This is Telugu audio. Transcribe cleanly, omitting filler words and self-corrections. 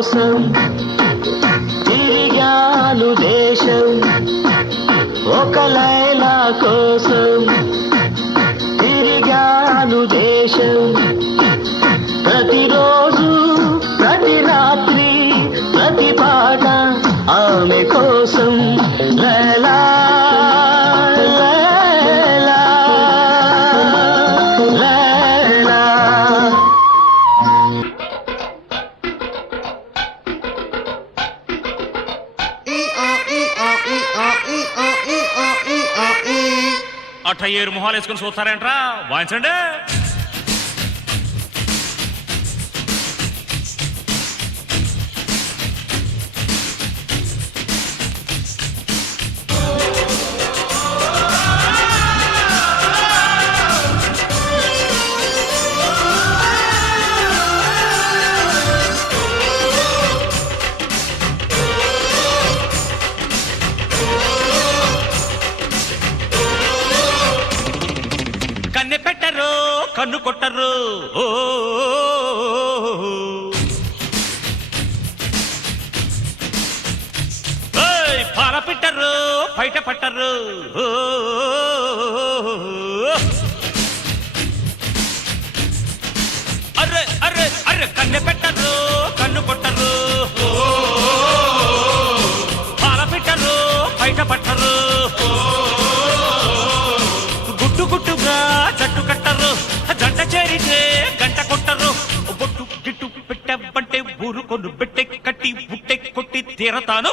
కోసం తిరిగాను దేశం, ఒక లైలా కోసం తిరిగాను దేశం. ప్రతిరోజు ప్రతి రాత్రి ప్రతి పాట ఆమె కోసం. లైలా లైలా లైలా. అట్ట ఏరు మొహాలు వేసుకుని చూస్తారేంట్రా? వాయించండి. కన్నె పెట్టరు కన్ను కొట్టరు, ఓ పాల పెట్టరు బయట పట్టరు, అర్రే అర్రే అర్రే. కన్నె పెట్టరు కన్ను కొట్టరు, పాల పెట్టరు బయట పట్టరు, గుట్టు గుట్టుగా జట్టు కట్టరు, జంట చేరితే గంట కొట్టరు. బొట్టు గిట్టు పెట్టబంటే ఊరుకొను బెట్టె కట్టి బుట్టె కొట్టి తీరతాను.